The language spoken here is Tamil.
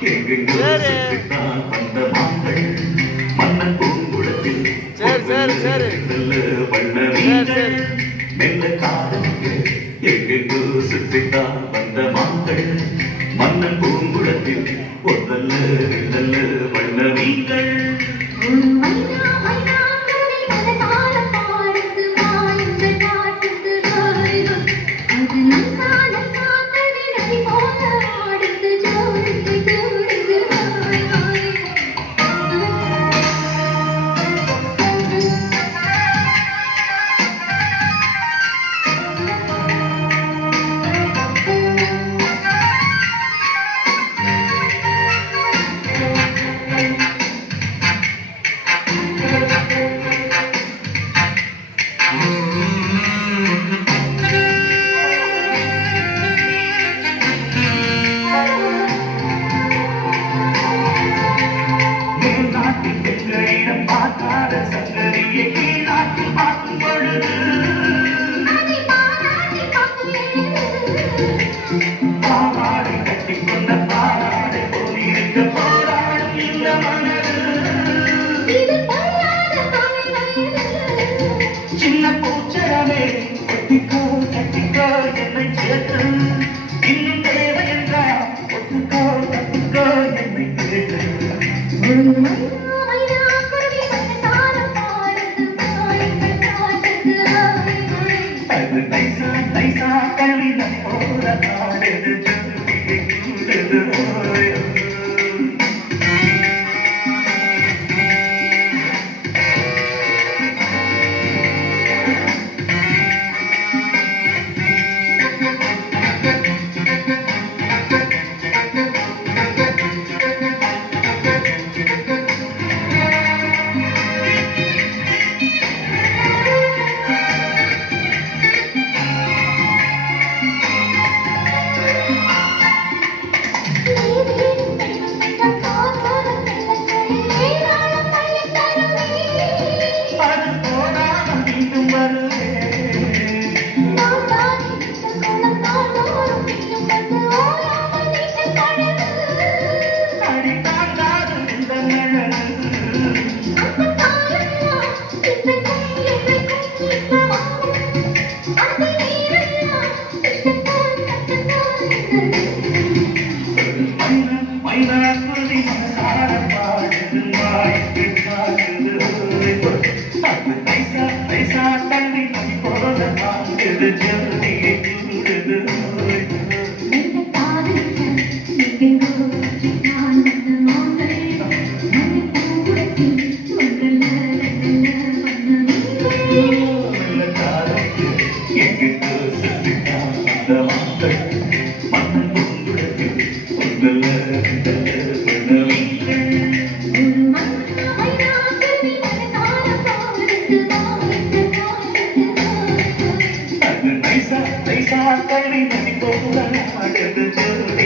வந்த மாங்கள் மன்னன் பூங்குளத்தில் வண்ண மீன்கள் மெல்ல காதலிக்க எங்கெங்கோ சுற்றித்தான் வந்த மாங்கள் மன்னன் பூங்குளத்தில் ஒன்றல்ல நல்ல வண்ண மீன்கள் சின்ன பூச்சரமே ஒட்டிக்கோ கட்டிக்கோ என்னை சேர்த்து இன்னும் தேவை என்றால் ஒத்துக்கோ கட்டிக்கோ என்னை கேட்டு அது நைசா நைசா கல்வில போற நாடு Lisa, Lisa, baby.